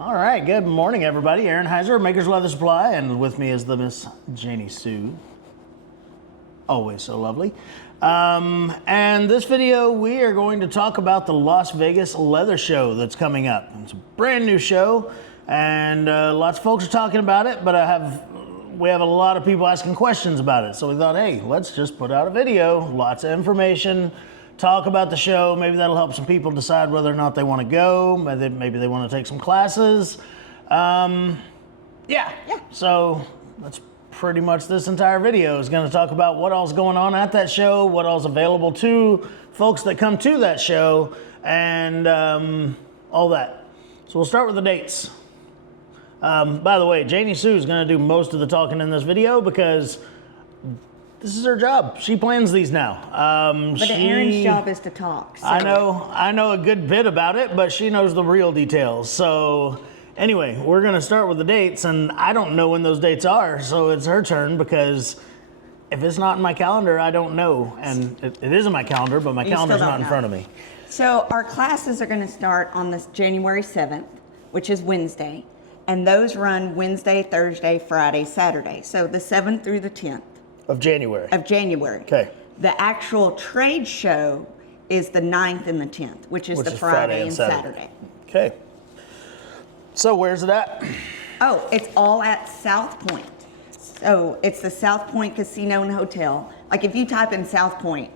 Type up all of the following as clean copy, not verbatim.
All right, good morning, everybody. Aaron Heiser, Maker's Leather Supply, and with me is the Miss Janie Sue. Always so lovely. And this video, we are going to talk about the Las Vegas Leather Show that's coming up. It's a brand new show, and lots of folks are talking about it, but we have a lot of people asking questions about it. So we thought, hey, let's just put out a video, lots of information, talk about the show. Maybe that'll help some people decide whether or not they want to go. Maybe they want to take some classes. Yeah. So that's pretty much this entire video is going to talk about what all's going on at that show, what all's available to folks that come to that show, and all that. So we'll start with the dates. By the way, Janie Sue is going to do most of the talking in this video because this is her job. She plans these now. But Aaron's job is to talk. So. I know a good bit about it, but she knows the real details. So anyway, we're gonna start with the dates, and I don't know when those dates are, so it's her turn because if it's not in my calendar, I don't know. And it is in my calendar, but my calendar's not in front of me. So our classes are gonna start on this January 7th, which is Wednesday. And those run Wednesday, Thursday, Friday, Saturday. So the 7th through the 10th. Of January. Okay. The actual trade show is the 9th and the 10th, which is the Friday and Saturday. Okay. So where's it at? Oh, it's all at South Point. So it's the South Point Casino and Hotel. Like if you type in South Point,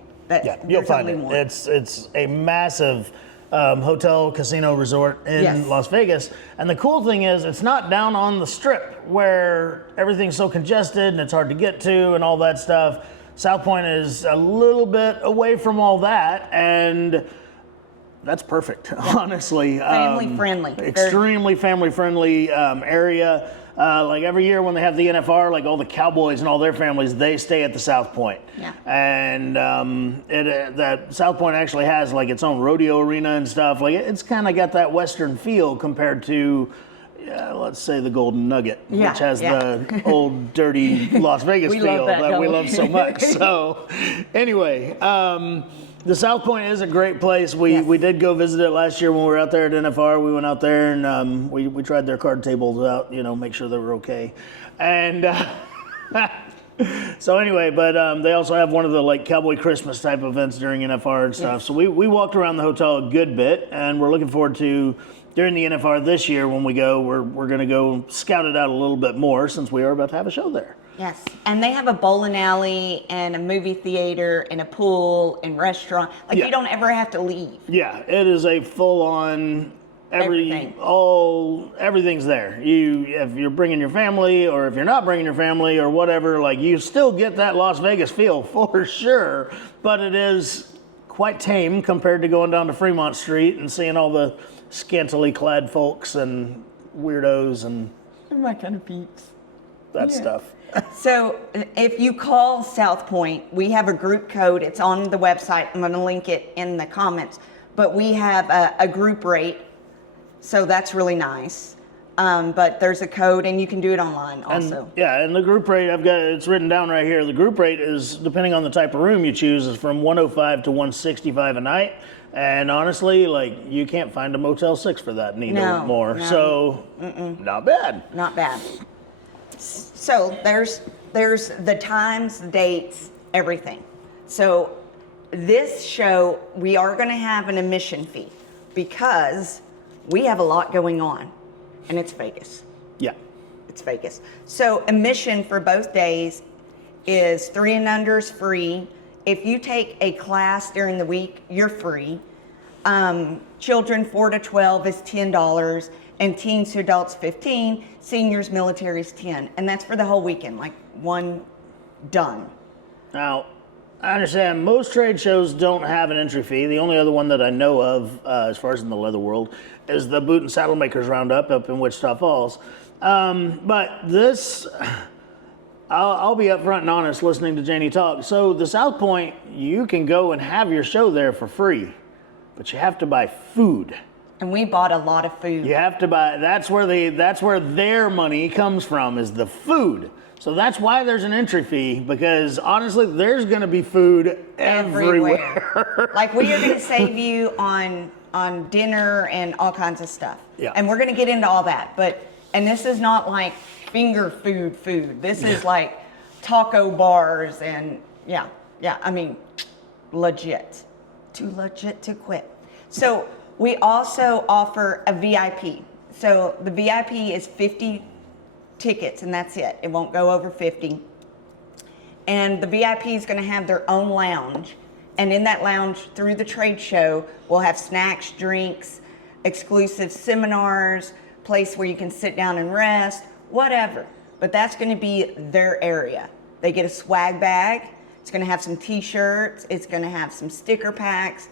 you'll find it. It's a massive hotel, casino, resort in Las Vegas. And the cool thing is it's not down on the strip where everything's so congested and it's hard to get to and all that stuff. South Point is a little bit away from all that, and that's perfect, honestly. Family friendly. Extremely family friendly area. Like every year when they have the NFR, like all the Cowboys and all their families, they stay at the South Point. Yeah. And that South Point actually has like its own rodeo arena and stuff. Like it's kind of got that Western feel compared to, let's say, the Golden Nugget, which has the old dirty Las Vegas feel that we love so much. So anyway, the South Point is a great place. We did go visit it last year when we were out there at NFR. We went out there and we tried their card tables out, make sure they were okay. And so anyway, but they also have one of the like Cowboy Christmas type events during NFR and stuff. So we walked around the hotel a good bit, and we're looking forward to during the NFR this year when we go, we're going to go scout it out a little bit more since we are about to have a show there. Yes, and they have a bowling alley and a movie theater and a pool and restaurant. Like you don't ever have to leave. Yeah, it is a full-on everything's there. If you're bringing your family or if you're not bringing your family or whatever, like you still get that Las Vegas feel for sure, but it is quite tame compared to going down to Fremont Street and seeing all the scantily clad folks and weirdos and my kind of peeps. That stuff. So if you call South Point, we have a group code. It's on the website. I'm going to link it in the comments. But we have a group rate, so that's really nice. But there's a code, and you can do it online also. And the group rate, it's written down right here. The group rate is, depending on the type of room you choose, is from $105 to $165 a night. And honestly, like you can't find a Motel 6 for that anymore. No. So not bad. Not bad. So there's the times, dates, everything. So this show, we are going to have an admission fee because we have a lot going on, and it's Vegas. Yeah. It's Vegas. So admission for both days is 3 and under is free. If you take a class during the week, you're free. Children 4 to 12 is $10. And teens to adults 15, seniors, military is 10. And that's for the whole weekend, like one done. Now, I understand most trade shows don't have an entry fee. The only other one that I know of, as far as in the leather world, is the Boot and Saddle Makers Roundup up in Wichita Falls. But this, I'll be upfront and honest listening to Janie talk. So the South Point, you can go and have your show there for free, but you have to buy food. And we bought a lot of food. You have to buy, that's where their money comes from, is the food. So that's why there's an entry fee, because honestly, there's going to be food everywhere. Like we are going to save you on on dinner and all kinds of stuff. Yeah. And we're going to get into all that. And this is not like finger food. This is like taco bars and I mean, legit. Too legit to quit. So we also offer a VIP. So the VIP is 50 tickets and that's it. It won't go over 50. And the VIP is going to have their own lounge. And in that lounge, through the trade show, we'll have snacks, drinks, exclusive seminars, place where you can sit down and rest, whatever. But that's going to be their area. They get a swag bag. It's going to have some t-shirts. It's going to have some sticker packs.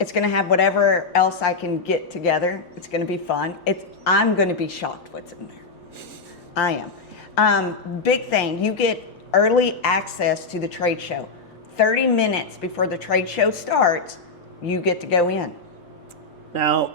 It's going to have whatever else I can get together. It's going to be fun. I'm going to be shocked what's in there. I am. Big thing, you get early access to the trade show. 30 minutes before the trade show starts, you get to go in. Now,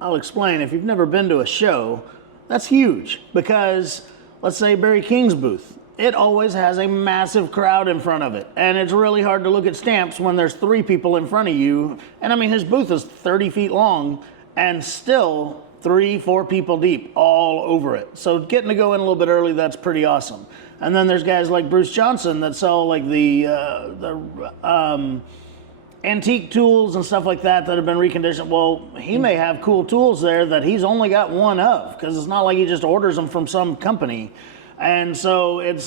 I'll explain. If you've never been to a show, that's huge because let's say Barry King's booth. It always has a massive crowd in front of it. And it's really hard to look at stamps when there's 3 people in front of you. And I mean, his booth is 30 feet long and still 3-4 people deep all over it. So getting to go in a little bit early, that's pretty awesome. And then there's guys like Bruce Johnson that sell like the antique tools and stuff like that have been reconditioned. Well, he may have cool tools there that he's only got one of because it's not like he just orders them from some company. And so it's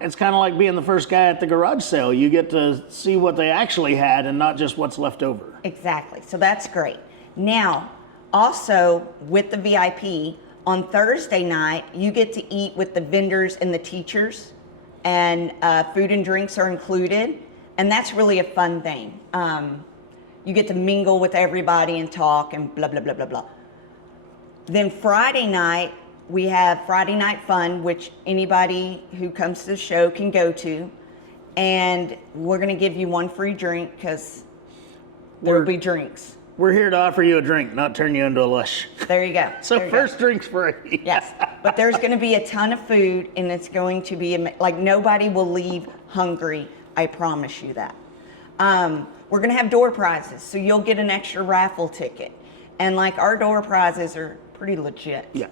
kind of like being the first guy at the garage sale. You get to see what they actually had and not just what's left over. Exactly. So that's great. Now, also with the VIP, on Thursday night, you get to eat with the vendors and the teachers, and food and drinks are included. And that's really a fun thing. You get to mingle with everybody and talk and blah, blah, blah, blah, blah. Then Friday night, we have Friday Night Fun, which anybody who comes to the show can go to. And we're going to give you one free drink because there will be drinks. We're here to offer you a drink, not turn you into a lush. There you go. So first drink's free. Yes, but there's going to be a ton of food, and it's going to be, like, nobody will leave hungry. I promise you that. We're going to have door prizes, so you'll get an extra raffle ticket. And, like, our door prizes are pretty legit. Yeah.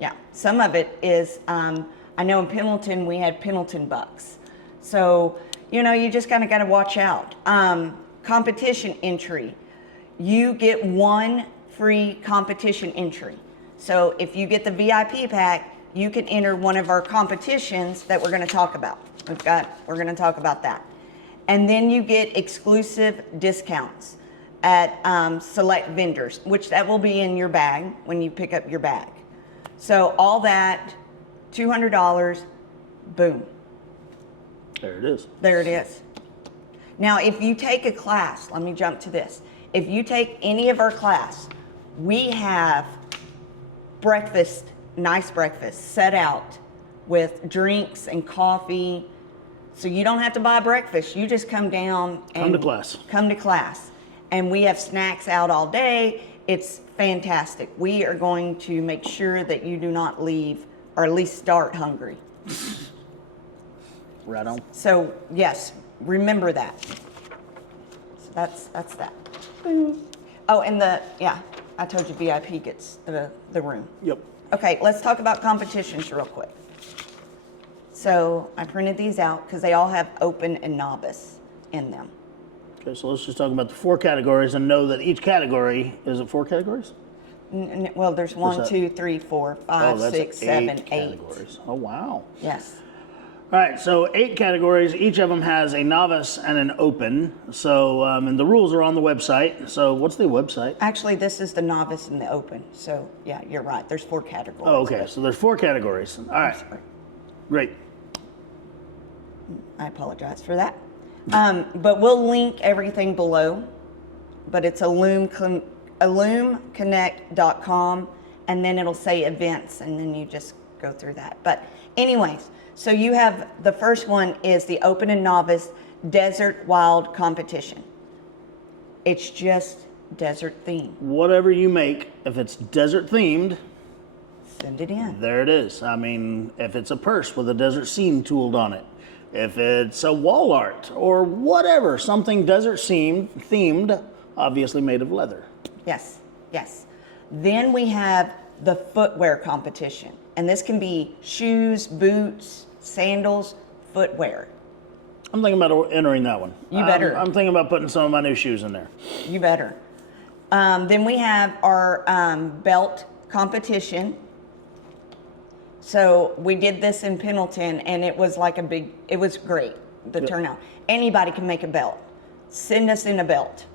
Yeah, some of it is, I know in Pendleton, we had Pendleton bucks. So, you know, you just kind of got to watch out. Competition entry. You get one free competition entry. So if you get the VIP pack, you can enter one of our competitions that we're going to talk about. We're going to talk about that. And then you get exclusive discounts at select vendors, which that will be in your bag when you pick up your bag. So all that, $200, boom. There it is. There it is. Now, if you take a class, let me jump to this. If you take any of our class, we have breakfast, nice breakfast, set out with drinks and coffee. So you don't have to buy breakfast. You just come down and come to class. Come to class. And we have snacks out all day. It's fantastic. We are going to make sure that you do not leave, or at least start hungry. Right on. So yes, remember that. So that's that. Oh, and I told you VIP gets the room. Yep. Okay, let's talk about competitions real quick. So I printed these out because they all have open and novice in them. Okay, so let's just talk about the 4 categories and know that each category, is it 4 categories? Well, there's 1, 2, 3, 4, 5, 6, 7, 8 categories. Oh, wow. Yes. All right, so 8 categories. Each of them has a novice and an open. So, and the rules are on the website. So what's the website? Actually, this is the novice and the open. So yeah, you're right. There's 4 categories. Oh, okay. So there's 4 categories. All right. Great. I apologize for that. But we'll link everything below. But it's illumconnect.com, and then it'll say events, and then you just go through that. But anyways, so you have, the first one is the open and novice desert wild competition. It's just desert themed. Whatever you make, if it's desert themed, send it in. There it is. I mean, if it's a purse with a desert scene tooled on it, if it's a wall art or whatever, something desert themed, obviously made of leather. Yes, yes. Then we have the footwear competition. And this can be shoes, boots, sandals, footwear. I'm thinking about entering that one. You better. I'm thinking about putting some of my new shoes in there. You better. Then we have our belt competition. So we did this in Pendleton, and it was like it was great, the turnout. Anybody can make a belt. Send us in a belt.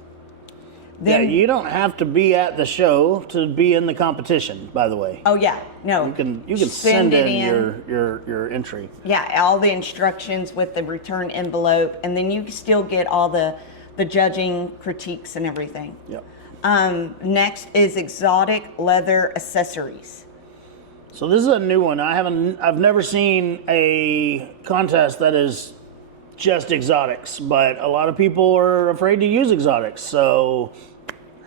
Then, you don't have to be at the show to be in the competition, by the way. Oh yeah, no. You can send in your entry. Yeah, all the instructions with the return envelope, and then you still get all the judging critiques and everything. Yep. Next is exotic leather accessories. So this is a new one. I've never seen a contest that is just exotics, but a lot of people are afraid to use exotics, so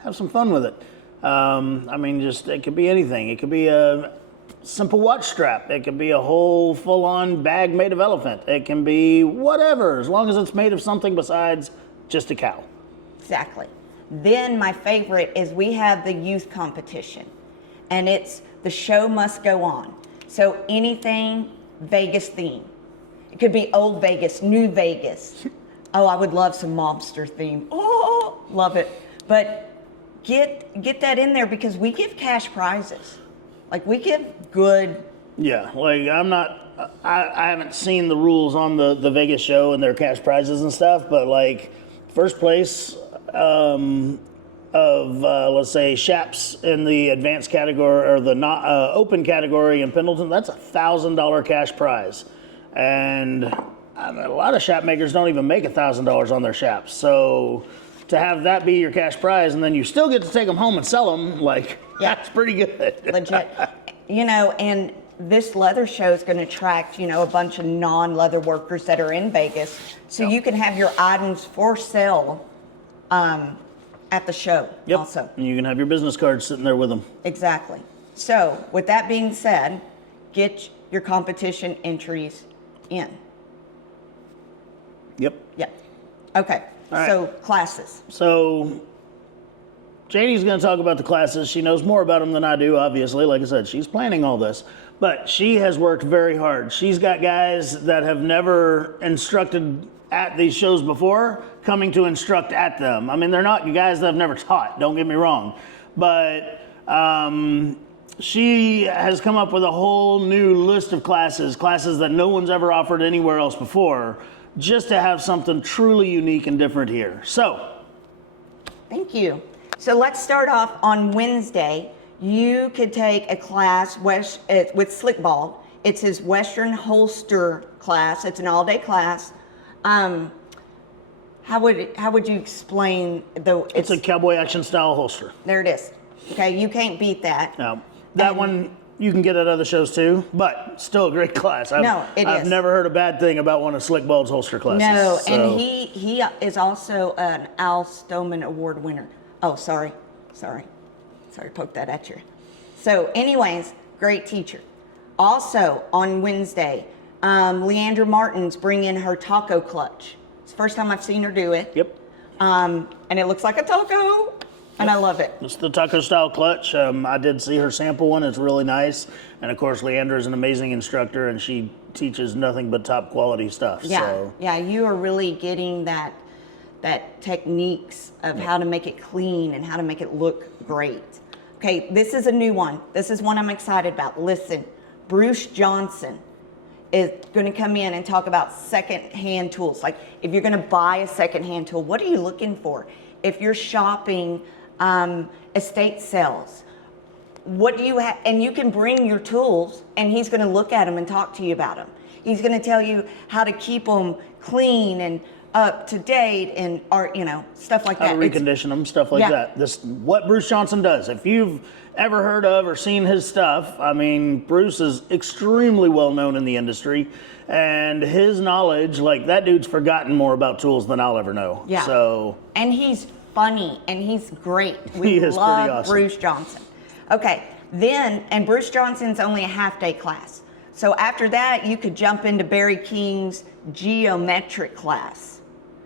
have some fun with it. I mean, it could be anything. It could be a simple watch strap. It could be a whole full-on bag made of elephant. It can be whatever, as long as it's made of something besides just a cow. Exactly. Then my favorite is we have the youth competition, and it's the show must go on. So anything Vegas theme. It could be old Vegas, new Vegas. Oh, I would love some mobster theme. Oh, love it. But get that in there because we give cash prizes. Like we give good. Yeah, like I haven't seen the rules on the Vegas show and their cash prizes and stuff, but like first place let's say Shaps in the advanced category or the not open category in Pendleton, that's $1,000 cash prize. And I mean, a lot of shop makers don't even make $1,000 on their shaps. So to have that be your cash prize and then you still get to take them home and sell them, like, that's pretty good. Legit. And this leather show is going to attract, a bunch of non-leather workers that are in Vegas. So you can have your items for sale at the show also. And you can have your business cards sitting there with them. Exactly. So with that being said, get your competition entries in. Yep. Okay. All So right. classes. So Janie's going to talk about the classes. She knows more about them than I do, obviously. Like I said, she's planning all this. But she has worked very hard. She's got guys that have never instructed at these shows before coming to instruct at them. I mean, they're not guys that have never taught, don't get me wrong. But she has come up with a whole new list of classes that no one's ever offered anywhere else before, just to have something truly unique and different here. So, Thank you. So let's start off on Wednesday. You could take a class with Slickball. It's his Western holster class. It's an all-day class. How would you explain it's a cowboy action style holster. There it is. Okay, you can't beat that. Now, that one you can get at other shows too, but still a great class. I've never heard a bad thing about one of Slickball's holster classes. No, so. and he is also an Al Stoneman Award winner. Oh, sorry, poke that at you. So anyways, great teacher. Also on Wednesday, Leandra Martin's bringing her taco clutch. It's the first time I've seen her do it. Yep. And it looks like a taco, and I love it. It's the taco style clutch. I did see her sample one. It's really nice. And of course, Leandra is an amazing instructor, and she teaches nothing but top quality stuff. Yeah, So. yeah, you are really getting that techniques of how to make it clean and how to make it look great. Okay, this is a new one. This is one I'm excited about. Listen, Bruce Johnson is going to come in and talk about second-hand tools. Like, if you're going to buy a second-hand tool, what are you looking for? If you're shopping estate sales, what do you have? And you can bring your tools, and he's going to look at them and talk to you about them. He's going to tell you how to keep them clean and up to date and stuff like that. How to recondition them, stuff like that. This what Bruce Johnson does. If you've ever heard of or seen his stuff, I mean, Bruce is extremely well known in the industry, and his knowledge, like that dude's forgotten more about tools than I'll ever know. Yeah. So. And he's funny and he's great. He is love pretty awesome. Bruce Johnson. Okay, and Bruce Johnson's only a half-day class. So after that, you could jump into Barry King's geometric class.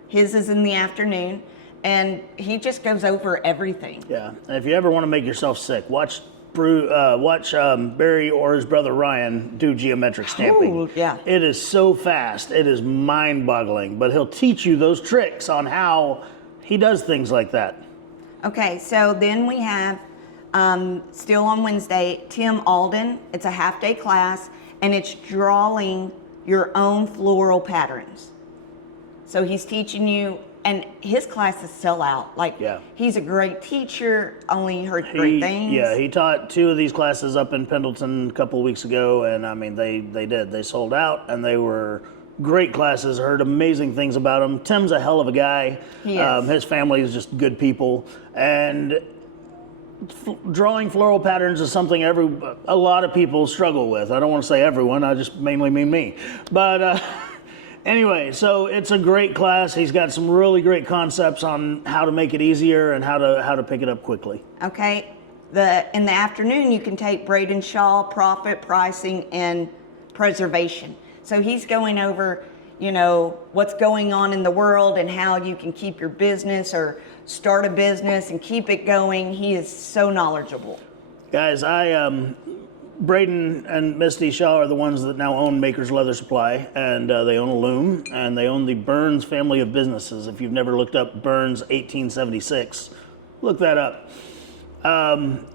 His is in the afternoon. and he just goes over everything. Yeah, and if you ever want to make yourself sick, watch Barry or his brother Ryan do geometric stamping. Ooh, yeah. It is so fast, it is mind-boggling, but he'll teach you those tricks on how he does things like that. Okay, so then we have, still on Wednesday, Tim Alden. It's a half-day class, and it's drawing your own floral patterns. So he's teaching you, and his classes sell out. Like, Yeah. he's a great teacher, only heard great things. Yeah, he taught 2 of these classes up in Pendleton a couple of weeks ago, and I mean, they sold out, and they were great classes. Heard amazing things about him. Tim's a hell of a guy. He is. His family is just good people, and drawing floral patterns is something a lot of people struggle with. I don't want to say everyone, I just mainly mean me. But anyway, so it's a great class. He's got some really great concepts on how to make it easier and how to pick it up quickly. Okay, in the afternoon you can take Braden Shaw, profit, pricing, and preservation. So he's going over, you know, what's going on in the world and how you can keep your business or start a business and keep it going. He is so knowledgeable. Guys, Braden and Misty Shaw are the ones that now own Maker's Leather Supply, and they own a loom, and they own the Burns family of businesses. If you've never looked up Burns 1876, look that up.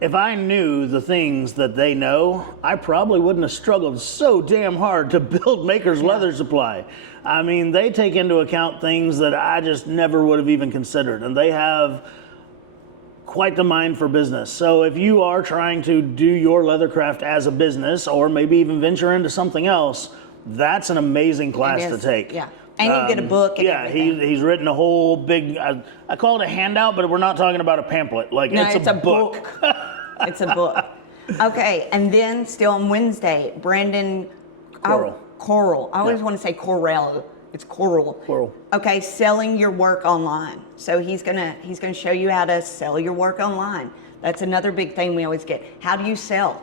If I knew the things that they know, I probably wouldn't have struggled so damn hard to build Maker's Leather Supply. I mean, they take into account things that I just never would have even considered, and they have quite the mind for business. So if you are trying to do your leathercraft as a business, or maybe even venture into something else, that's an amazing class to take. Yeah. And you get a book and everything. He's written a whole big, I call it a handout, but we're not talking about a pamphlet. Like, No, it's a book. It's a book. Okay, and then still on Wednesday, Brandon Coral. I always want to say Corel. It's Coral. Coral. Okay, selling your work online. So he's gonna show you how to sell your work online. That's another big thing we always get. How do you sell?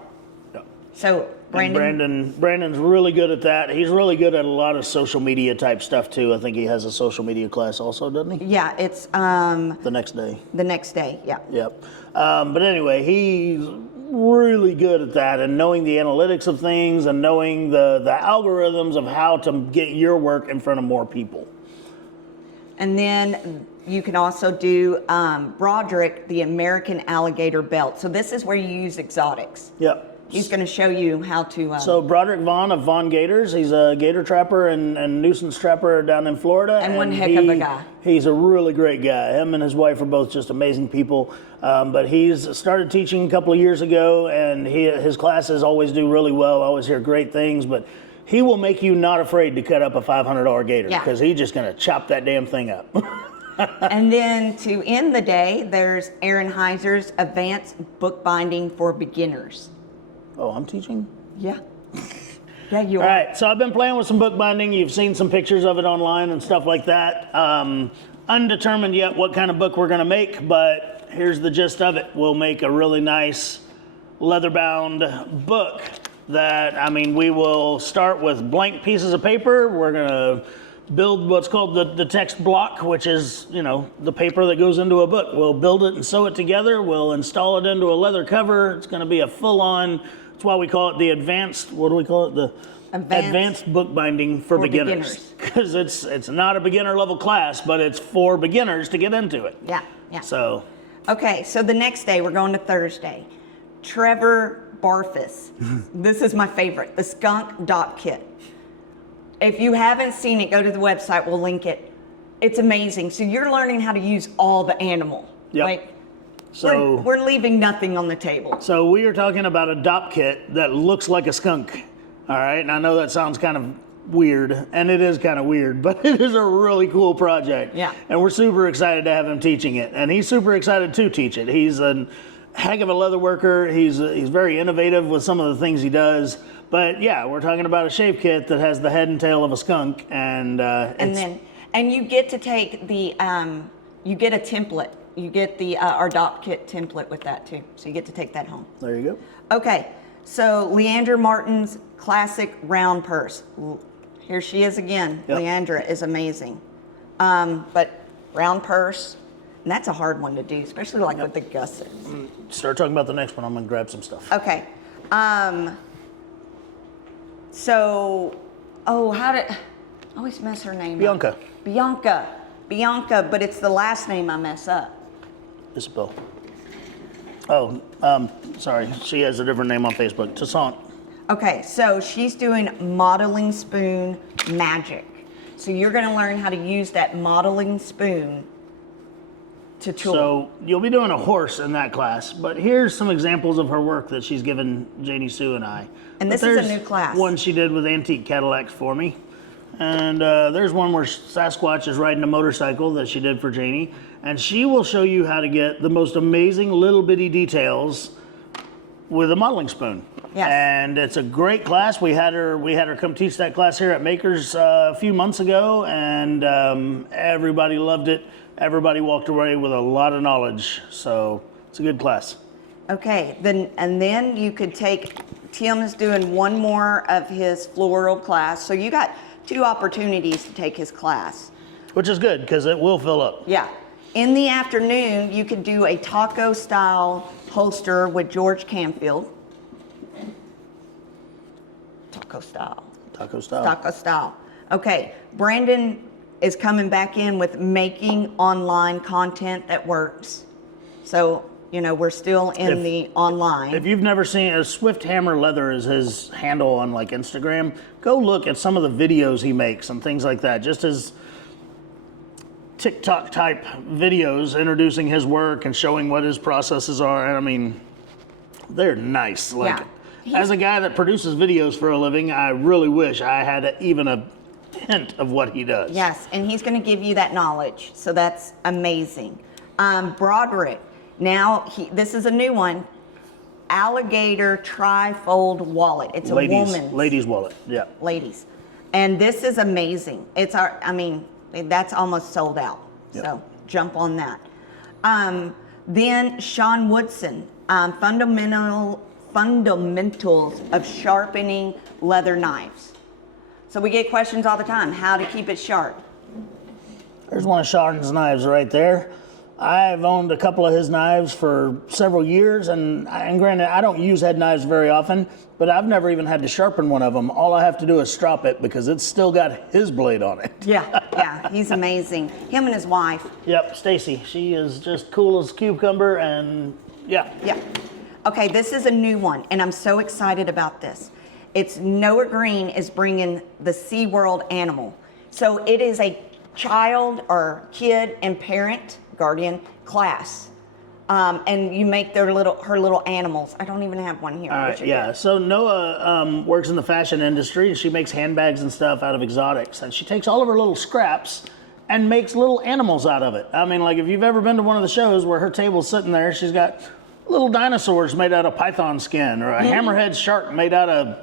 Yeah. So Brandon's really good at that. He's really good at a lot of social media type stuff too. I think he has a social media class also, doesn't he? Yeah, it's The next day. the next day. Yeah. Yep. But anyway, he's really good at that, and knowing the analytics of things and knowing the algorithms of how to get your work in front of more people. And then you can also do Broderick, the American alligator belt. So this is where you use exotics. Yep. He's going to show you how to. So Broderick Vaughn of Vaughn Gators, he's a gator trapper and nuisance trapper down in Florida. And one heck of a guy. He's a really great guy. Him and his wife are both just amazing people. But he's started teaching a couple of years ago, and his classes always do really well. I always hear great things, but he will make you not afraid to cut up a $500 gator, because he's just going to chop that damn thing up. And then to end the day, there's Aaron Heiser's Advanced Bookbinding for Beginners. Oh, I'm teaching? Yeah. Yeah, you are. All right, so I've been playing with some bookbinding. You've seen some pictures of it online and stuff like that. Undetermined yet what kind of book we're going to make, but here's the gist of it. We'll make a really nice leather-bound book that, I mean, we will start with blank pieces of paper. We're going to build what's called the text block, which is, you know, the paper that goes into a book. We'll build it and sew it together. We'll install it into a leather cover. It's going to be a full-on, that's why we call it the advanced, what do we call it? The advanced bookbinding for beginners. Because it's not a beginner level class, but it's for beginners to get into it. Yeah, yeah. So. Okay, so the next day, we're going to Thursday. Trevor Barfus. This is my favorite, the Skunk Dot Kit. If you haven't seen it, go to the website. We'll link it. It's amazing. So you're learning how to use all the animal. Yep. Like, So we're leaving nothing on the table. So we are talking about a dop kit that looks like a skunk. All right, and I know that sounds kind of weird, and it is kind of weird, but it is a really cool project. Yeah. And we're super excited to have him teaching it, and he's super excited to teach it. He's a heck of a leather worker. He's very innovative with some of the things he does. But yeah, we're talking about a shave kit that has the head and tail of a skunk, and you get to take the you get a template. You get the our dop kit template with that too. So you get to take that home. There you go. Okay, so Leandra Martin's classic round purse. Here she is again. Yep. Leandra is amazing. But round purse, And that's a hard one to do, especially like with the gussets. Start talking about the next one. I'm gonna grab some stuff. Okay. So, how did, I always mess her name Bianca. up. Bianca, but it's the last name I mess up. Isabel. Oh, sorry. She has a different name on Facebook. Toussaint. Okay, so she's doing modeling spoon magic. So you're gonna learn how to use that modeling spoon to tool. So you'll be doing a horse in that class, but here's some examples of her work that she's given Janie Sue and I. And But this is a there's new class. One she did with antique Cadillacs for me. And there's one where Sasquatch is riding a motorcycle that she did for Janie. And she will show you how to get the most amazing little bitty details with a modeling spoon. Yes. And it's a great class. We had her come teach that class here at Makers a few months ago, and everybody loved it. Everybody walked away with a lot of knowledge. So it's a good class. Okay, then you could take, Tim's doing one more of his floral class. So you got 2 opportunities to take his class. Which is good, because it will fill up. Yeah. In the afternoon, you could do a taco style holster with George Canfield. Taco style. Taco style. Taco style. Okay, Brandon is coming back in with making online content that works. So, we're still in the online. If you've never seen, Swift Hammer Leather is his handle on like Instagram. Go look at some of the videos he makes and things like that. Just as TikTok type videos introducing his work and showing what his processes are. And I mean, they're nice. Like, as a guy that produces videos for a living, I really wish I had even a hint of what he does. Yes, and he's going to give you that knowledge. So that's amazing. Broderick. Now, this is a new one. Alligator tri-fold wallet. It's a woman's. Ladies wallet, yeah. Ladies. And this is amazing. That's almost sold out. Yep. So jump on that. Then Sean Woodson, fundamentals of sharpening leather knives. So we get questions all the time, how to keep it sharp. There's one of Sean's knives right there. I've owned a couple of his knives for several years, and granted, I don't use head knives very often, but I've never even had to sharpen one of them. All I have to do is strop it because it's still got his blade on it. Yeah, he's amazing. Him and his wife. Yep, Stacy. She is just cool as cucumber, and yeah. Okay, this is a new one, and I'm so excited about this. It's Noah Green is bringing the SeaWorld animal. So it is a child or kid and parent, guardian class. And you make her little animals. I don't even have one here. All right, yeah. So Noah works in the fashion industry, and she makes handbags and stuff out of exotics. And she takes all of her little scraps and makes little animals out of it. I mean, like if you've ever been to one of the shows where her table's sitting there, she's got little dinosaurs made out of python skin, or a hammerhead shark made out of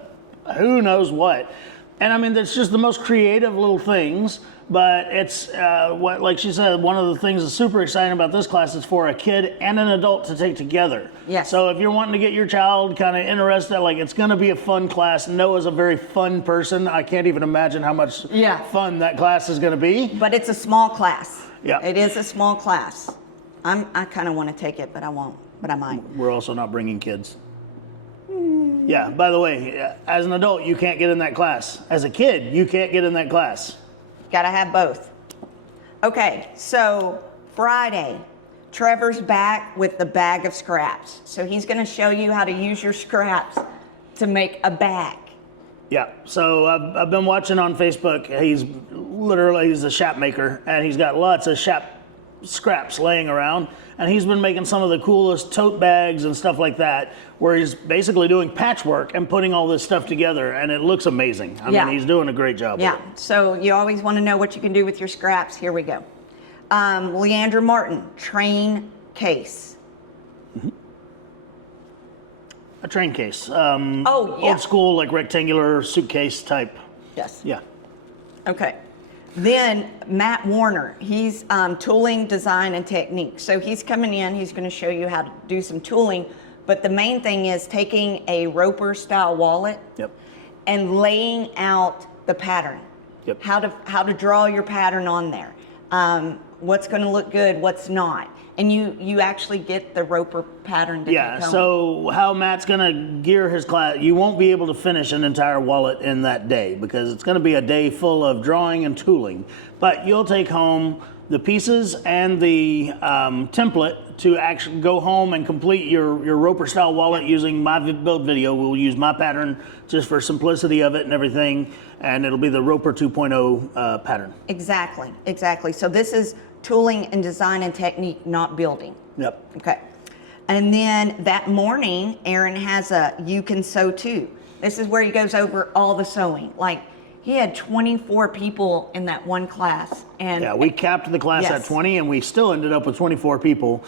who knows what. And I mean, that's just the most creative little things. But it's, like she said, one of the things that's super exciting about this class is for a kid and an adult to take together. Yes. So if you're wanting to get your child kind of interested, like it's going to be a fun class. Noah's a very fun person. I can't even imagine how much fun that class is going to be. But it's a small class. Yeah. It is a small class. I kind of want to take it, but I won't. But I might. We're also not bringing kids. Yeah, by the way, as an adult, you can't get in that class. As a kid, you can't get in that class. Gotta have both. Okay, so Friday, Trevor's back with the bag of scraps. So he's gonna show you how to use your scraps to make a bag. Yeah, so I've been watching on Facebook. He's a shap maker, and he's got lots of shap scraps laying around, and he's been making some of the coolest tote bags and stuff like that, where he's basically doing patchwork and putting all this stuff together, and it looks amazing. I mean, he's doing a great job with it. So you always want to know what you can do with your scraps. Here we go. Leandra Martin, train case. A train case. Old school, like rectangular suitcase type. Yes. Yeah. Okay. Then Matt Warner, he's tooling, design, and technique. So he's coming in, he's going to show you how to do some tooling, but the main thing is taking a Roper style wallet and laying out the pattern. How to draw your pattern on there. what's going to look good, what's not. And you actually get the roper pattern to take home. So how Matt's gonna gear his class, you won't be able to finish an entire wallet in that day because it's gonna be a day full of drawing and tooling. But you'll take home the pieces and the template to actually go home and complete your roper style wallet using my build video. We'll use my pattern just for simplicity of it and everything, and it'll be the Roper 2.0 pattern. Exactly. So this is tooling and design and technique, not building. Yep. Okay. And then that morning, Aaron has a You Can Sew Too. This is where he goes over all the sewing. Like, he had 24 people in that one class. And yeah, we capped the class at 20, and we still ended up with 24 people.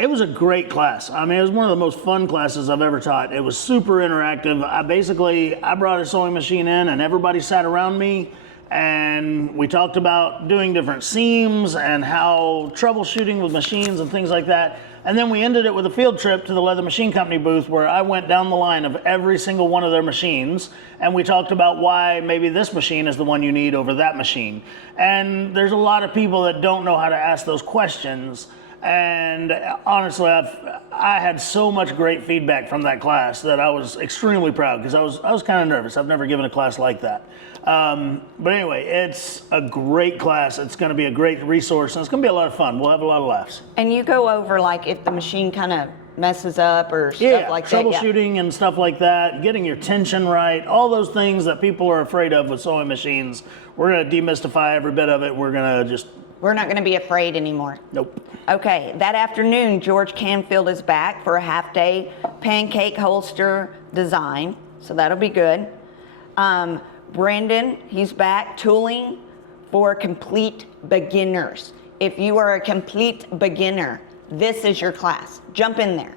It was a great class. I mean, it was one of the most fun classes I've ever taught. It was super interactive. I brought a sewing machine in, and everybody sat around me, and we talked about doing different seams and how troubleshooting with machines and things like that. And then we ended it with a field trip to the Leather Machine Company booth where I went down the line of every single one of their machines, and we talked about why maybe this machine is the one you need over that machine. And there's a lot of people that don't know how to ask those questions. And honestly, I had so much great feedback from that class that I was extremely proud because I was kind of nervous. I've never given a class like that. But anyway, it's a great class. It's going to be a great resource, and it's going to be a lot of fun. We'll have a lot of laughs. And you go over, like, if the machine kind of messes up or stuff like that. Troubleshooting and stuff like that, getting your tension right, all those things that people are afraid of with sewing machines. We're going to demystify every bit of it. We're not going to be afraid anymore. Nope. Okay, that afternoon, George Canfield is back for a half-day pancake holster design, so that'll be good. Brandon, he's back tooling for complete beginners. If you are a complete beginner, this is your class. Jump in there.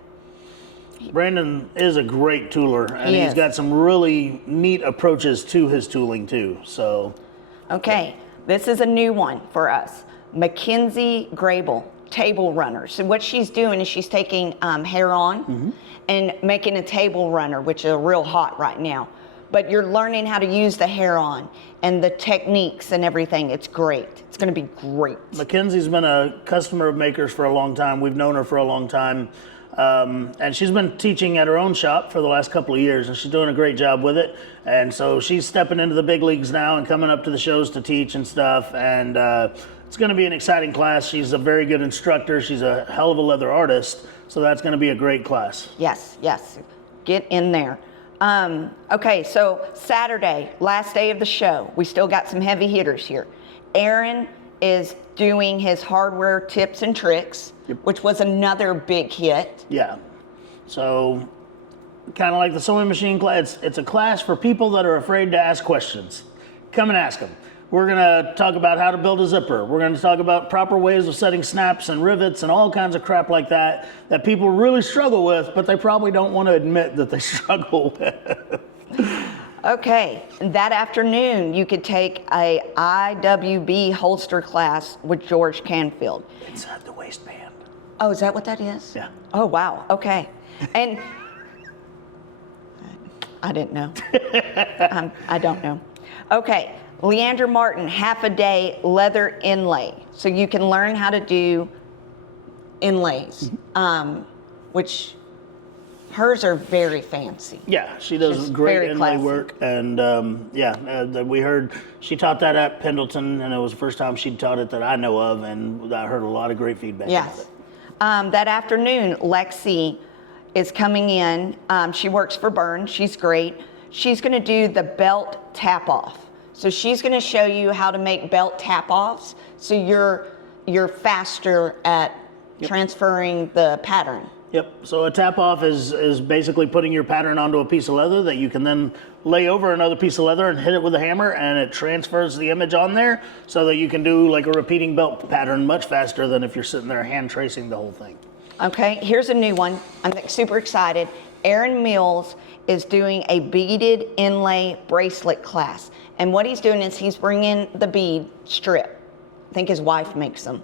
Brandon is a great tooler, and he's got some really neat approaches to his tooling too. So, okay, this is a new one for us. Mackenzie Grable, table runner. So what she's doing is she's taking hair on and making a table runner, which is real hot right now. But you're learning how to use the hair on and the techniques and everything. It's great. It's going to be great. Mackenzie's been a customer of Makers for a long time. We've known her for a long time. And she's been teaching at her own shop for the last couple of years, and she's doing a great job with it. And so she's stepping into the big leagues now and coming up to the shows to teach and stuff. And it's going to be an exciting class. She's a very good instructor. She's a hell of a leather artist. So that's going to be a great class. Yes. Get in there. Okay, so Saturday, last day of the show. We still got some heavy hitters here. Aaron is doing his hardware tips and tricks, which was another big hit. Yeah. So kind of like the sewing machine class, it's a class for people that are afraid to ask questions. Come and ask them. We're going to talk about how to build a zipper. We're going to talk about proper ways of setting snaps and rivets and all kinds of crap like that people really struggle with, but they probably don't want to admit that they struggle with. Okay, that afternoon you could take a IWB holster class with George Canfield. Inside the waistband. Oh, is that what that is? Yeah. Oh, wow. Okay. And I didn't know. I don't know. Okay. Leander Martin, half a day leather inlay. So you can learn how to do inlays, which hers are very fancy. Yeah, she does great inlay work. And we heard she taught that at Pendleton, and it was the first time she'd taught it that I know of, and I heard a lot of great feedback about it. That afternoon, Lexi is coming in. She works for Burns. She's great. She's going to do the belt tap-off. So she's going to show you how to make belt tap-offs, so you're faster at transferring the pattern. Yep. So a tap-off is basically putting your pattern onto a piece of leather that you can then lay over another piece of leather and hit it with a hammer, and it transfers the image on there so that you can do like a repeating belt pattern much faster than if you're sitting there hand tracing the whole thing. Okay, here's a new one. I'm super excited. Aaron Mills is doing a beaded inlay bracelet class. And what he's doing is he's bringing the bead strip. I think his wife makes them.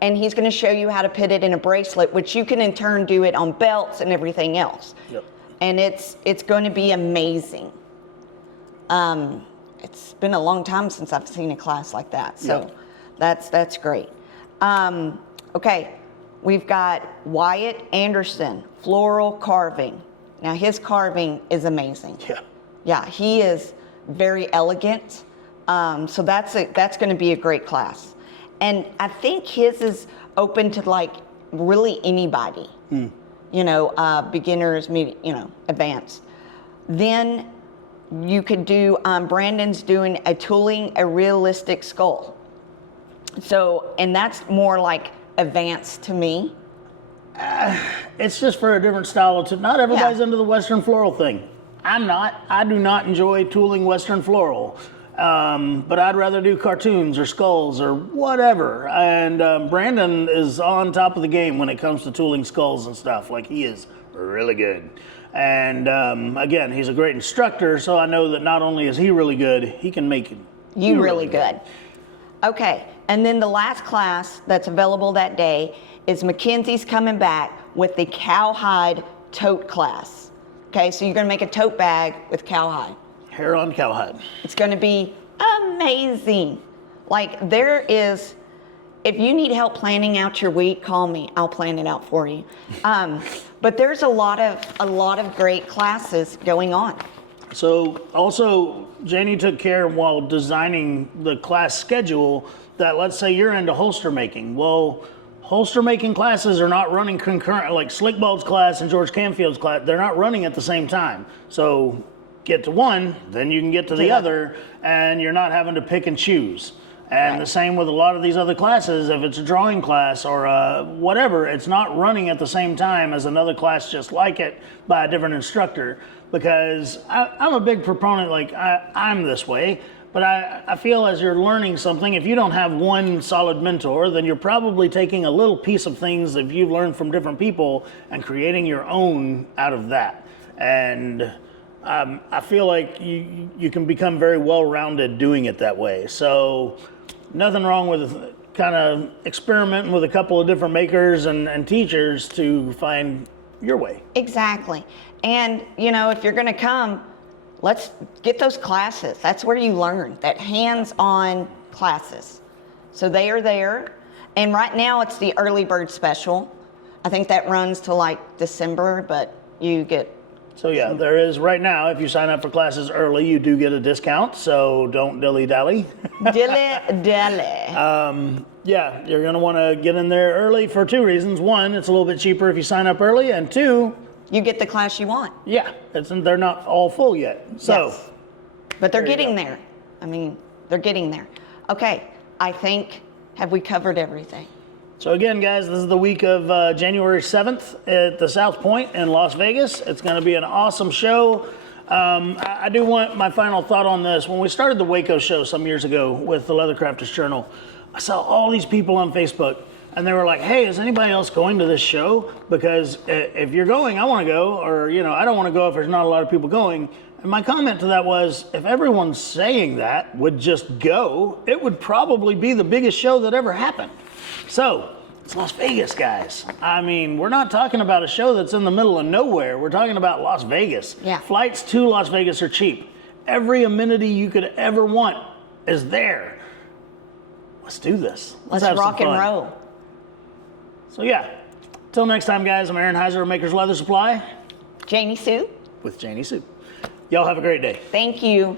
And he's going to show you how to put it in a bracelet, which you can in turn do it on belts and everything else. Yep. And it's going to be amazing. It's been a long time since I've seen a class like that. So That's great. Okay, we've got Wyatt Anderson, floral carving. Now his carving is amazing. Yeah. Yeah, he is very elegant. So that's going to be a great class. And I think his is open to like really anybody. You know, beginners, advanced. Then you could do, Brandon's doing a tooling a realistic skull. So, and that's more like advanced to me. It's just for a different style. Not everybody's Yeah. into the Western floral thing. I'm not. I do not enjoy tooling Western floral. But I'd rather do cartoons or skulls or whatever. And Brandon is on top of the game when it comes to tooling skulls and stuff. Like, he is really good. And again, he's a great instructor, so I know that not only is he really good, he can make You really good. Okay, and then the last class that's available that day is Mackenzie's coming back with the cowhide tote class. Okay, so you're gonna make a tote bag with cowhide. Hair on cowhide. It's gonna be amazing. Like there is, if you need help planning out your week, call me, I'll plan it out for you. But there's a lot of great classes going on. So also, Janie took care while designing the class schedule that, let's say you're into holster making. Well, holster making classes are not running concurrent, like Slick Bald's class and George Canfield's class, they're not running at the same time. So get to one, then you can get to the other, and you're not having to pick and choose. And Right. the same with a lot of these other classes. If it's a drawing class or whatever, it's not running at the same time as another class just like it by a different instructor. Because I'm a big proponent, like I'm this way, but I feel as you're learning something, if you don't have one solid mentor, then you're probably taking a little piece of things that you've learned from different people and creating your own out of that. And I feel like you can become very well-rounded doing it that way. So nothing wrong with kind of experimenting with a couple of different makers and teachers to find your way. Exactly. And, you know, if you're going to come, let's get those classes. That's where you learn, that hands-on classes. So they are there. And right now it's the early bird special. I think that runs to like December, but you get... So yeah, there is right now, if you sign up for classes early, you do get a discount. So don't dilly-dally. Dilly-dally. Yeah, you're going to want to get in there early for two reasons. One, it's a little bit cheaper if you sign up early. And two, You get the class you want. yeah, they're not all full yet. So, Yes. But they're There you getting go. there. I mean, they're getting there. Okay, I think, have we covered everything? so again, guys, this is the week of January 7th at the South Point in Las Vegas. It's going to be an awesome show. I do want my final thought on this. When we started the Waco show some years ago with the Leathercrafters Journal, I saw all these people on Facebook, and they were like, hey, is anybody else going to this show? Because if you're going, I want to go, or, you know, I don't want to go if there's not a lot of people going. And my comment to that was, if everyone saying that would just go, it would probably be the biggest show that ever happened. So, it's Las Vegas, guys. I mean, we're not talking about a show that's in the middle of nowhere. We're talking about Las Vegas. Yeah. Flights to Las Vegas are cheap. Every amenity you could ever want is there. Let's do this. Let's have some rock and fun. roll. So yeah, till next time, guys, I'm Aaron Heiser of Maker's Leather Supply Janie Sue, with Janie Sue. Y'all have a great day. thank you.